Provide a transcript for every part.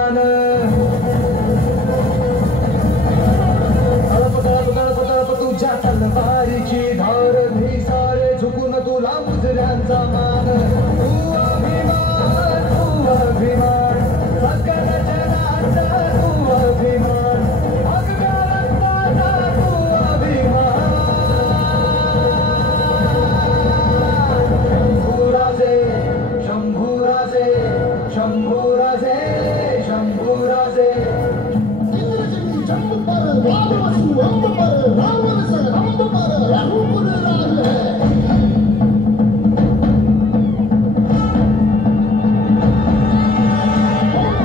मान तळप तुझ्या तलवारीची धार मी सारे झुकून तुला मुजऱ्यांचा मान तू अभिमान सकल जगाचा तू अभिमान अगदाचा तू अभिमान शंभूराजे शंभूराजे शंभूराजे इंद्रजित जंग पर रावण रंग पर रावण से रंग पर रघुकुल राज है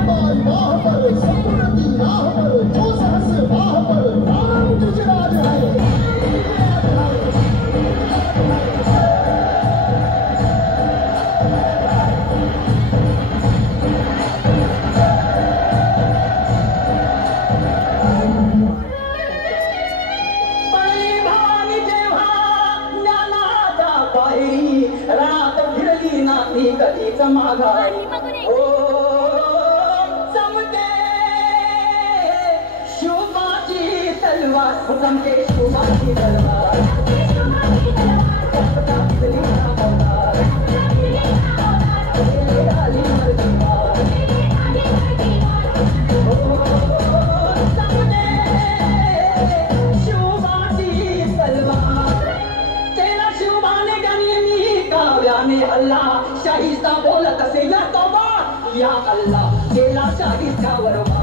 बाई बाह पर समुद्र की राह पर जो सहस बाह पर रावण गुजराज है रात फिरली नाती कधीच माघारी ओ चमके शुभाची तलवार चमके शुभाची तलवार अल्लाह शाहिस्ता बोलत से या तौबा या अल्लाह केला शाहिस्ता वरो